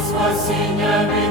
спасіння від